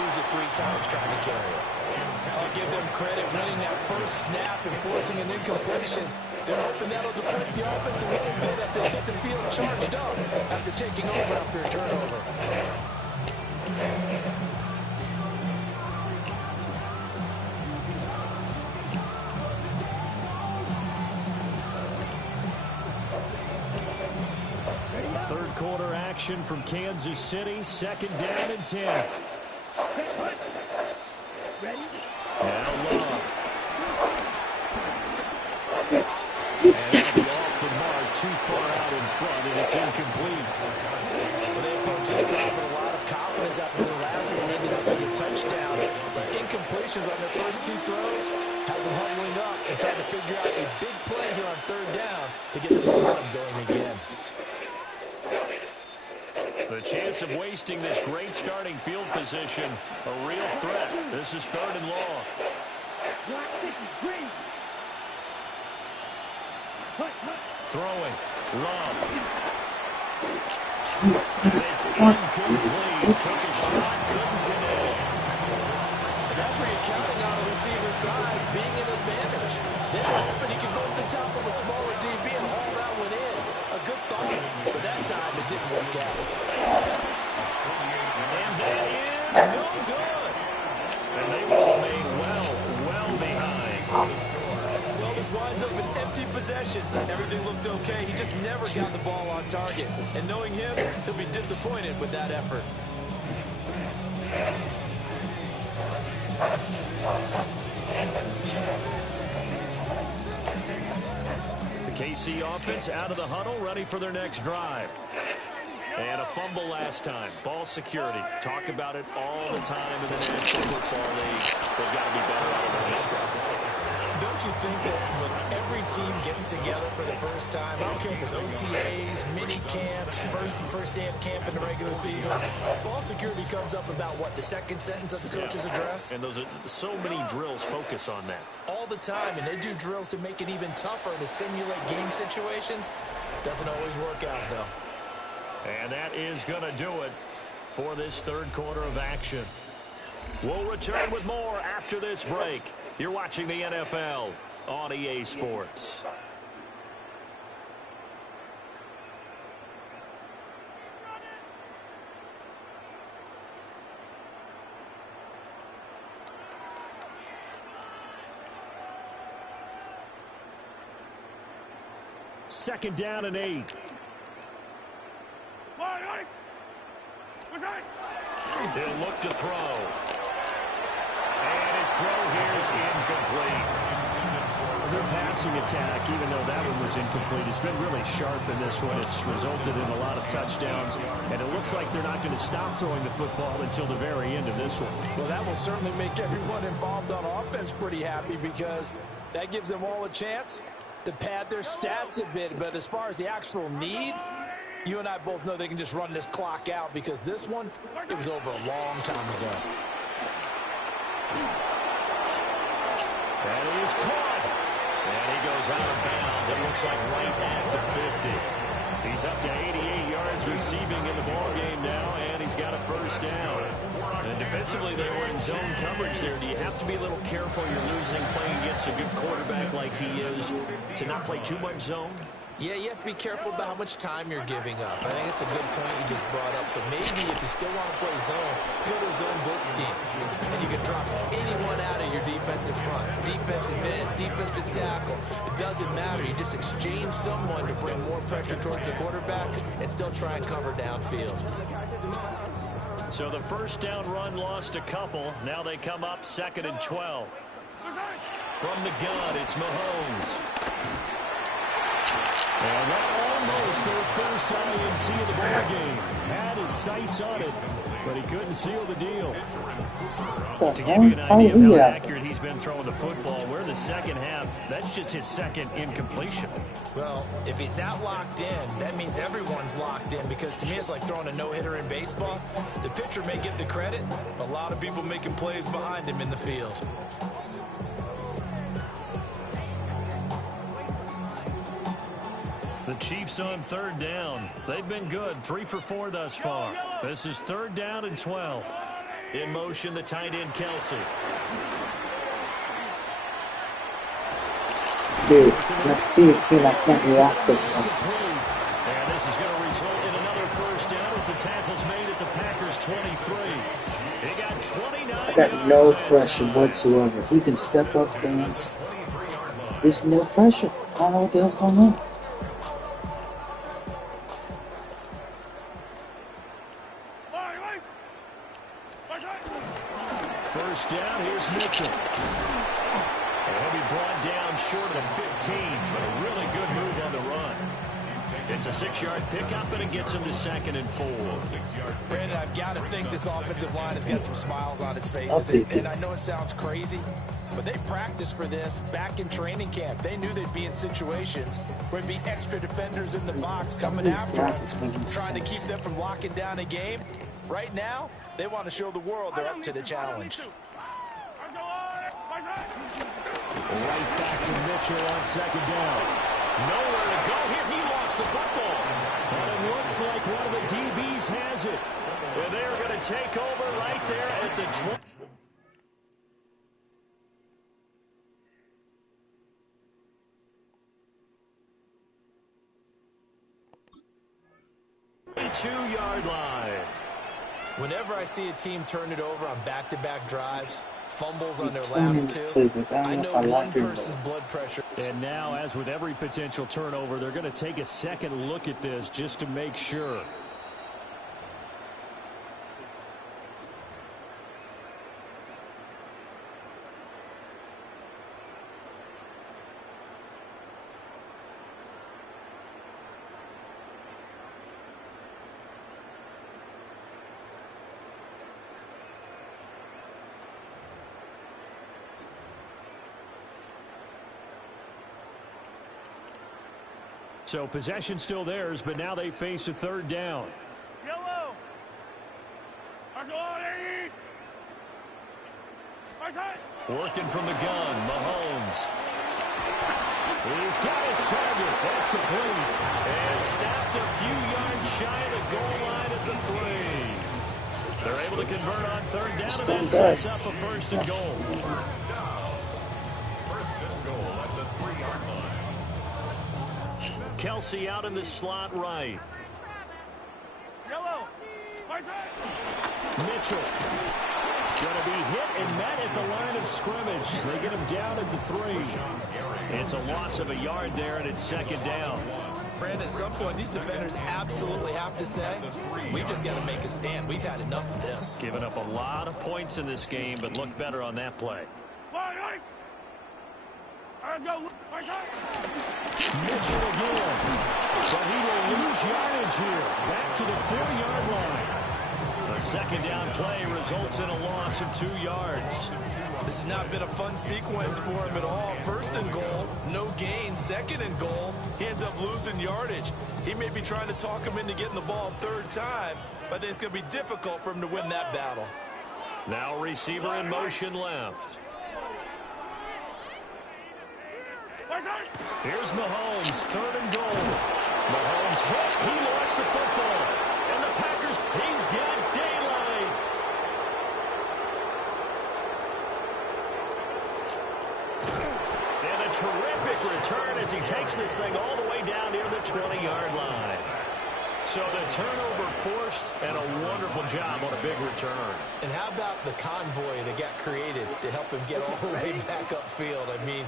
lose it 3 times trying to carry it? I'll give them credit winning that first snap and forcing an incompletion. They're hoping that'll deflect the offense a little bit after they took the field charged up after taking over after a turnover. Third quarter action from Kansas City. 2nd down and 10. Now Love. And that'll be off the mark, too far out in front, and it's incomplete. Well, they approach this drive with a lot of confidence after the last one ended up as a touchdown. But incompletions on their first 2 throws has them huddling up and trying to figure out a big play here on 3rd down to get the momentum going again. The chance of wasting this great starting field position, a real threat. This is 3rd and long. Throwing. Love. And it's incomplete. Took a shot, couldn't connect. And that's where you're counting on a receiver's size being an advantage. They were hoping he could go to the top of a smaller DB and haul that one in. A good thought, but that time it didn't work out. And that is no good. And they will remain well behind. Well, this winds up an empty possession. Everything looked okay. He just never got the ball on target. And knowing him, he'll be disappointed with that effort. The KC offense out of the huddle, ready for their next drive. And a fumble last time. Ball security. Talk about it all the time in the National Football League. They've got to be better out of this job. Don't you think that when every team gets together for the first time, I don't care if it's OTAs, mini camps, first day of camp in the regular season, ball security comes up about what, the 2nd sentence of the coach's address? And those are so many drills focus on that. All the time, and they do drills to make it even tougher to simulate game situations. Doesn't always work out, though. And that is going to do it for this 3rd quarter of action. We'll return with more after this break. You're watching the NFL on EA Sports. Second down and 8. He'll look to throw. And his throw here is incomplete. Their passing attack, even though that one was incomplete, has been really sharp in this one. It's resulted in a lot of touchdowns, and it looks like they're not going to stop throwing the football until the very end of this one. Well, that will certainly make everyone involved on offense pretty happy because that gives them all a chance to pad their stats a bit. But as far as the actual need, you and I both know they can just run this clock out because this one, it was over a long time ago. And he is caught. And he goes out of bounds. It looks like right at the 50. He's up to 88 yards receiving in the ball game now, and he's got a first down. And defensively, they were in zone coverage there. Do you have to be a little careful? You're losing playing against a good quarterback like he is to not play too much zone? Yeah, you have to be careful about how much time you're giving up. I think it's a good point you just brought up. So maybe if you still want to play zone, you go to a zone blitz scheme. And you can drop anyone out of your defensive front. Defensive end, defensive tackle. It doesn't matter. You just exchange someone to bring more pressure towards the quarterback and still try and cover downfield. So the first down run lost a couple. Now they come up 2nd and 12. From the gun, it's Mahomes. And that almost their first INT of the ball game. Had his sights on it, but he couldn't seal the deal. To give you an idea of how accurate he's been throwing the football, we're in the second half. That's just his second incompletion. Well, if he's not locked in, that means everyone's locked in, because to me it's like throwing a no-hitter in baseball. The pitcher may get the credit, but a lot of people making plays behind him in the field. The Chiefs on 3rd down. They've been good, 3 for 4 thus far. This is 3rd down and 12. In motion, the tight end, Kelsey. Dude, I see it too and I can't react to it. And this is going to result in another first down as the tackle's made at the Packers' 23. They got 29 I got no pressure whatsoever. He can step up, dance. There's no pressure. I don't know what the hell's going on. First down, here's Mitchell. He'll be brought down short of the 15, but a really good move on the run. It's a 6-yard pickup, and it gets him to 2nd and 4. Brandon, I've got to think this offensive line has got some smiles on its faces. And I know it sounds crazy, but they practiced for this back in training camp. They knew they'd be in situations where there'd be extra defenders in the box coming after them, trying to keep them from locking down a game. Right now, they want to show the world they're up to the challenge. Right back to Mitchell on 2nd down. Nowhere to go here. He lost the football. And it looks like one of the DBs has it. And they're going to take over right there at the 22-yard line. Whenever I see a team turn it over on back-to-back drives, fumbles on their last two, I know one person's blood pressure. And now, as with every potential turnover, they're going to take a second look at this just to make sure. So possession still theirs, but now they face a 3rd down. Yellow. Working from the gun, Mahomes. He's got his target. That's complete. And snapped a few yards shy of the goal line at the 3. They're able to convert on 3rd down, and that sets up a 1st and goal. First and goal at the 3-yard line. Kelsey out in the slot right. Yellow. Mitchell. Going to be hit and met at the line of scrimmage. They get him down at the 3. It's a loss of a yard there, and it's 2nd down. Brandon, at some point, these defenders absolutely have to say, we've just got to make a stand. We've had enough of this. Giving up a lot of points in this game, but look better on that play. Mitchell again. But he will lose yardage here. Back to the 4-yard line. A 2nd down play results in a loss of 2 yards. This has not been a fun sequence for him at all. 1st and goal, no gain. 2nd and goal, he ends up losing yardage. He may be trying to talk him into getting the ball 3rd time, but I think it's going to be difficult for him to win that battle. Now receiver in motion left. Here's Mahomes, 3rd and goal. Mahomes hit. He lost the football. And the Packers, he's got daylight. terrific return as he takes this thing all the way down near the 20-yard line. So the turnover forced and a wonderful job on a big return. And how about the convoy that got created to help him get all the way back upfield? I mean,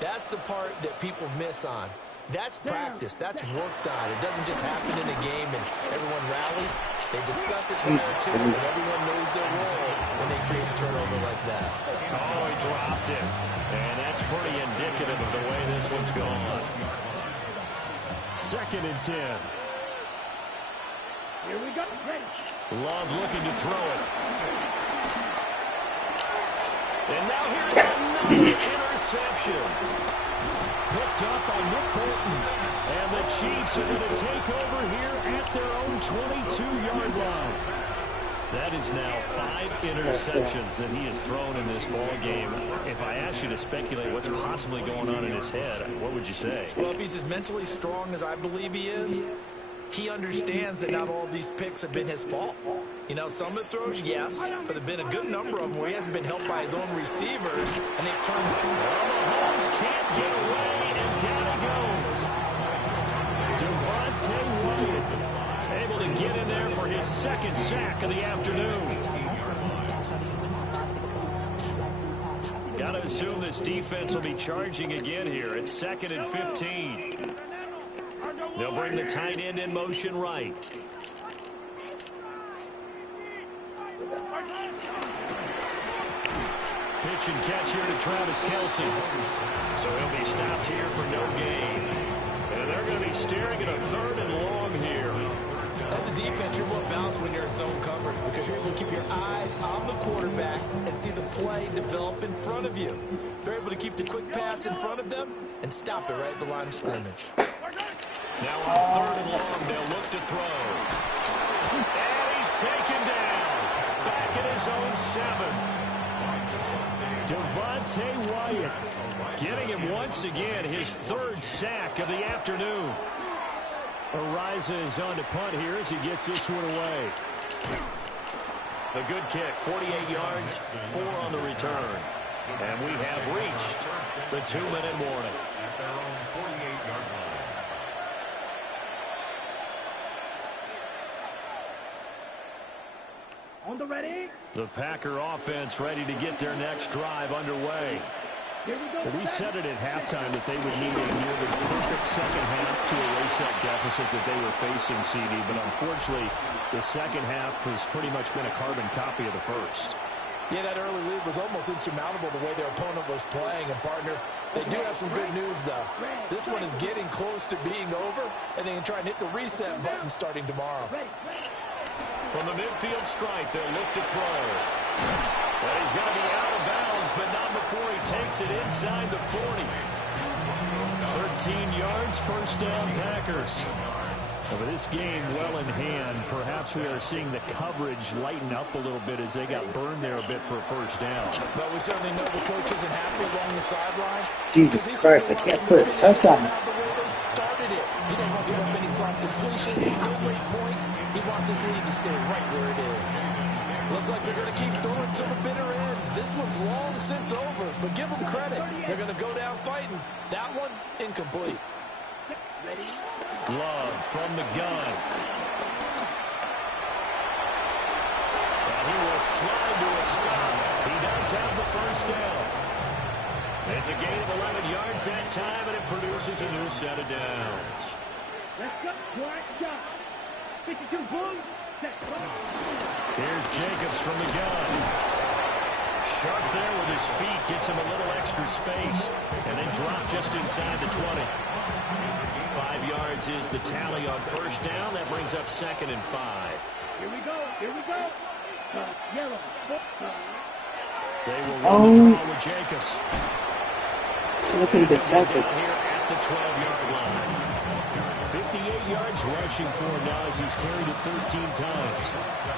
that's the part that people miss on. That's practice. That's worked on. It doesn't just happen in a game and everyone rallies. They discuss it prior to, and everyone knows their role when they create a turnover like that. Oh, he dropped it. And that's pretty indicative of the way this one's gone. 2nd and 10. Here we go. Ready. Love looking to throw it. And now here's another interception. Picked up by Nick Bolton. And the Chiefs are going to take over here at their own 22-yard line. That is now 5 interceptions that he has thrown in this ball game. If I asked you to speculate what's possibly going on in his head, what would you say? Well, if he's as mentally strong as I believe he is, he understands that not all of these picks have been his fault. You know, some of the throws, yes, but there have been a good number of them where he hasn't been helped by his own receivers, and they've turned. Mahomes can't get away, and down he goes. Devontae Wyatt able to get in there for his 2nd sack of the afternoon. Got to assume this defense will be charging again here. It's 2nd and 15. They'll bring the tight end in motion right. Pitch and catch here to Travis Kelce. So he'll be stopped here for no gain. And they're going to be staring at a 3rd and long here. As a defense, you're more balanced when you're in zone coverage because you're able to keep your eyes on the quarterback and see the play develop in front of you. You're able to keep the quick pass in front of them and stop it right at the line of scrimmage. Now on 3rd and long, they'll look to throw. And he's taken down. Back at his own 7. Devontae Wyatt getting him once again his 3rd sack of the afternoon. Ariza is on to punt here as he gets this one away. A good kick, 48 yards, 4 on the return. And we have reached the 2-minute warning. At their own 48-yard line. On the ready. The Packer offense ready to get their next drive underway. Here we go. We said it at halftime that they would need a nearly perfect second half to erase that deficit that they were facing, CD. But unfortunately, the second half has pretty much been a carbon copy of the first. Yeah, that early lead was almost insurmountable the way their opponent was playing. And, partner, they do have some good news, though. This one is getting close to being over, and they can try and hit the reset button starting tomorrow. From the midfield stripe, they'll look to throw. Well, he's going to be out of bounds, but not before he takes it inside the 40. 13 yards, 1st down, Packers. But this game well in hand. Perhaps we are seeing the coverage lighten up a little bit as they got burned there a bit for a 1st down. But we certainly know the coach isn't happy along the sideline. Jesus Christ, I can't put a touch on it. The way they started it. He doesn't want to give up any soft completions. No late point. He wants his lead to stay right where it is. Looks like they're going to keep throwing to the bitter end. This one's long since over, but give them credit. They're going to go down fighting. That one, incomplete. Love from the gun. And he will slide to a stop. He does have the 1st down. It's a gain of 11 yards that time, and it produces a new set of downs. Let's go. Quiet shot. 52 boom. Here's Jacobs from the gun. Sharp there with his feet, gets him a little extra space, and then drop just inside the 20. 5 yards is the tally on 1st down. That brings up 2nd and 5. Here we go. Here we go. Yellow. They will run the draw with Jacobs. So look at the tackle. Here at the 12-yard line. 58 yards rushing for him now as he's carried it 13 times.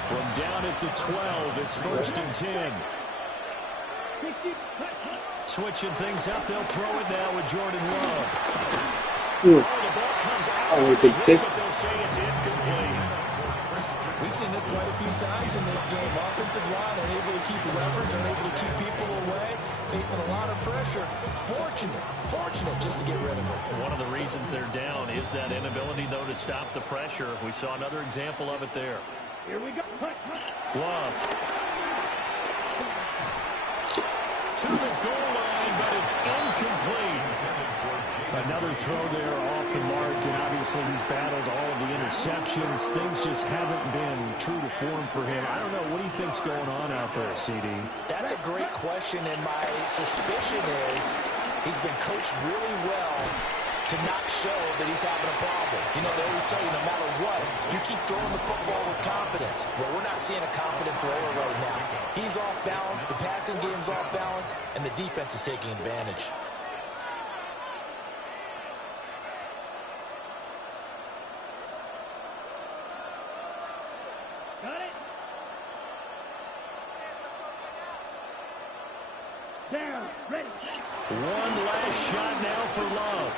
From down at the 12, it's 1st and 10. Switching things up, they'll throw it now with Jordan Love. Ooh. The ball comes out. Oh, big pick. They'll say it's incomplete. We've seen this quite a few times in this game. Offensive line unable to keep leverage, unable to keep people away, facing a lot of pressure. Fortunate just to get rid of it. One of the reasons they're down is that inability, though, to stop the pressure. We saw another example of it there. Here we go. Love. To the goal line, but it's incomplete. Another throw there off the mark, and obviously he's battled all of the interceptions. Things just haven't been true to form for him. I don't know. What do you think's going on out there, CD? That's a great question, and my suspicion is he's been coached really well to not show that he's having a problem. You know, they always tell you no matter what, you keep throwing the football with confidence. Well, we're not seeing a confident thrower right now. He's off balance, the passing game's off balance, and the defense is taking advantage. Got it. Down. Ready. One last shot now for Love.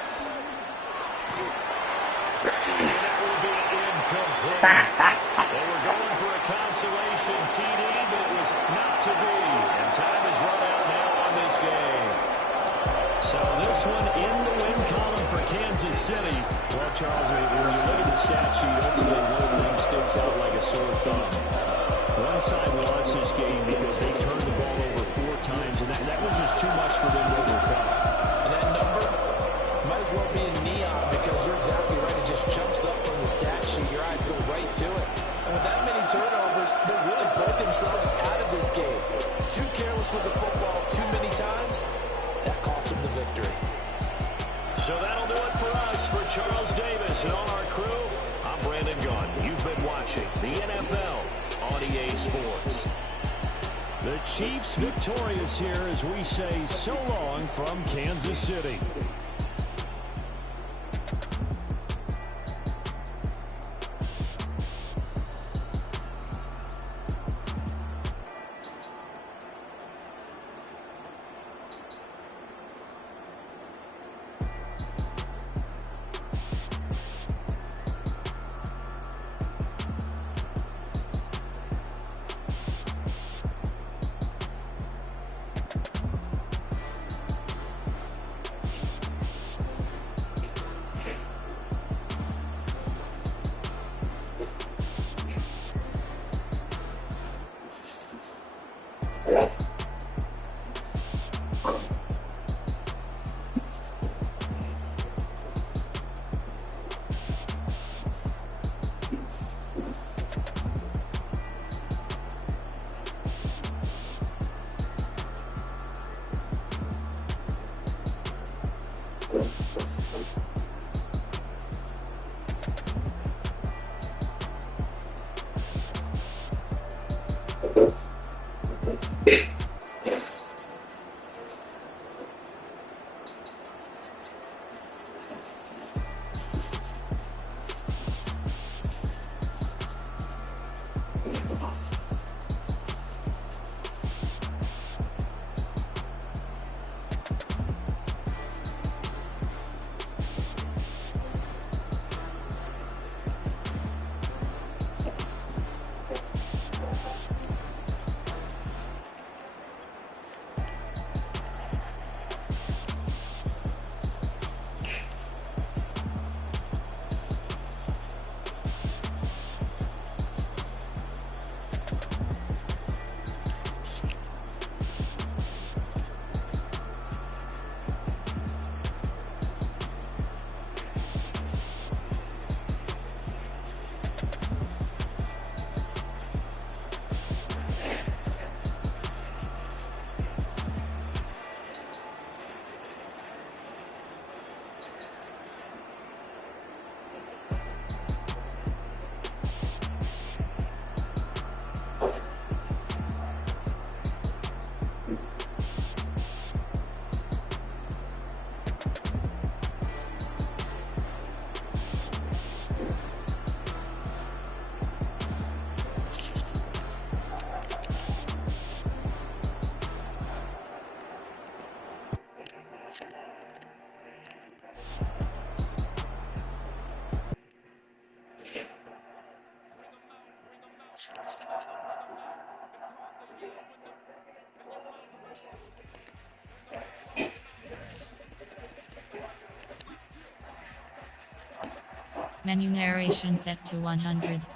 That will be incomplete. They were going for a consolation TD, but it was not to be. And time is run out now on this game. So this one in the win column for Kansas City. Well, Charles, when you look at the stat sheet, ultimately one thing sticks out like a sore thumb. One side lost this game because they turned the ball over 4 times, and that was just too much for them to overcome. And that number might as well be in neon because you're exactly right. It just jumps up from the stat sheet. Your eyes go right to it. And with that many turnovers, they really played themselves out of this game. Too careless with the football too many times. That cost them the victory. So that'll do it for us. For Charles Davis and all our crew, I'm Brandon Gunn. You've been watching the NFL on EA Sports. The Chiefs victorious here as we say so long from Kansas City. Menu narration set to 100.